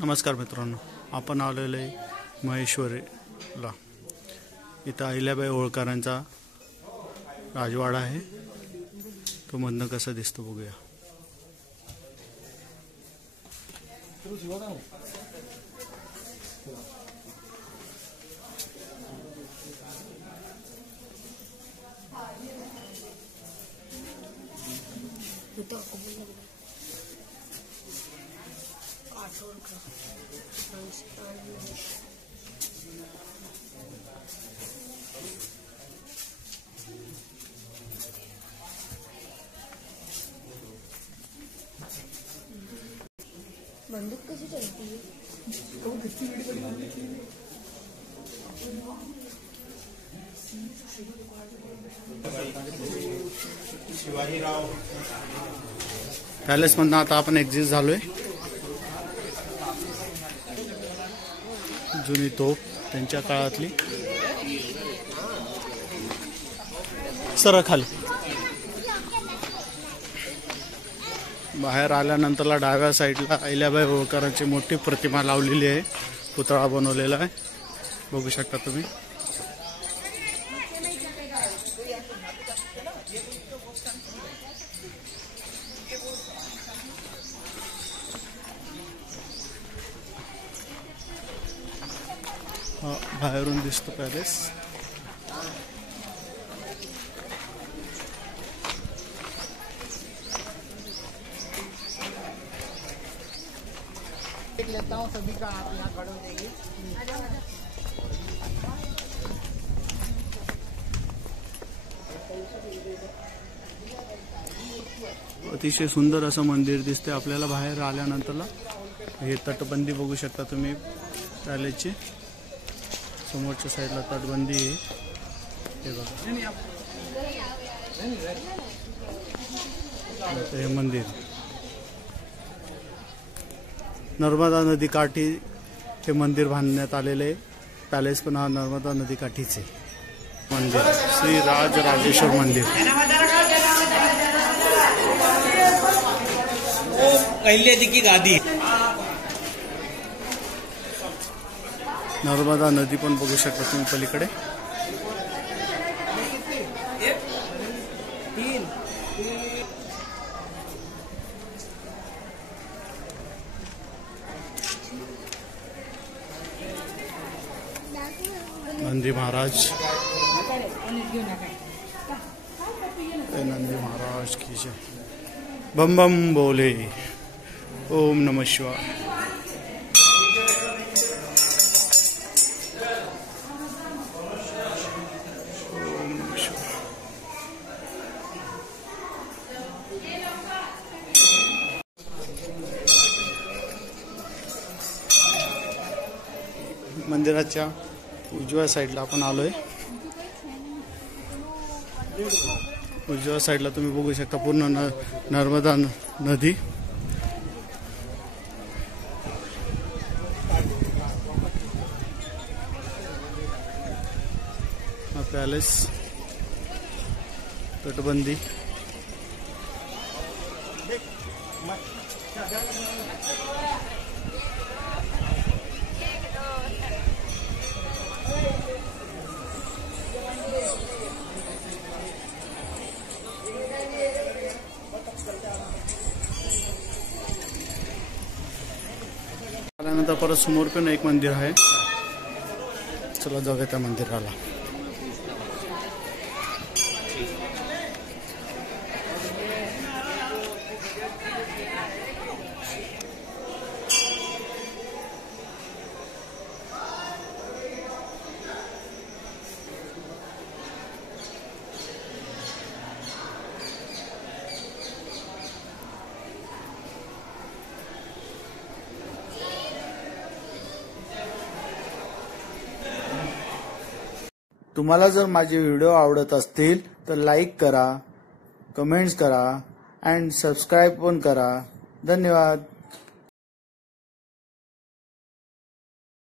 नमस्कार मित्रांनो, आपण आलेलो आहे महेश्वरीला. इथं अहिल्याबाई होळकरांचा राजवाडा आहे. तो मधनं कसा दिसतो बघूया. बंदूक कशी चलती है? तो कितनी बड़ी बंदूक है? शिवाजीराव पॅलेस मधनं आता आपण एक्झिट झालोय. जुनी तोफ त्यांच्या काळातली. सरळ खाली. बाहेर आल्यानंतरला डाव्या साईडला अहिल्याबाई होळकरांची मोठी प्रतिमा लावलेली आहे. पुतळा बनवलेला आहे, बघू शकता तुम्ही. बाहेरून दिसतो पॅलेस. लेता हूँ सभी का, आप यहाँ खड़े हो जाइए. अतिशय सुंदर असं मंदिर दिसते आपल्याला बाहेर आल्यानंतरला. हे तटबंदी बघू शकता तुम्ही पॅलेसची. समोरच्या साईडला तटबंदी आहे. हे बघा, हे मंदिर नर्मदा नदी काठी हे मंदिर बांधण्यात आलेले आहे. पॅलेस पण हा नर्मदा नदी काठीचे मंदिर. श्री राजराजेश्वर मंदिर. की गादी. नर्मदा नदी पण बघू शकता तुम्ही पलीकडे. नंदी महाराज, नंदी महाराज की जय. बम बम बोले. ओम नमः शिवाय. ओम नमः शिवाय. मंदिराच्या उजव्या साईडला आपण आलोय. उजव्या साईडला तुम्ही बघू शकता पूर्ण नर्मदा नदी. हा पॅलेस, तटबंदी. त्यानंतर परत समोर पण एक मंदिर आहे. चला जाऊया त्या मंदिराला. तुम्हाला जर माझे व्हिडिओ आवडत असतील तर लाईक करा, कमेंट्स करा अँड सबस्क्राईब पण करा. धन्यवाद.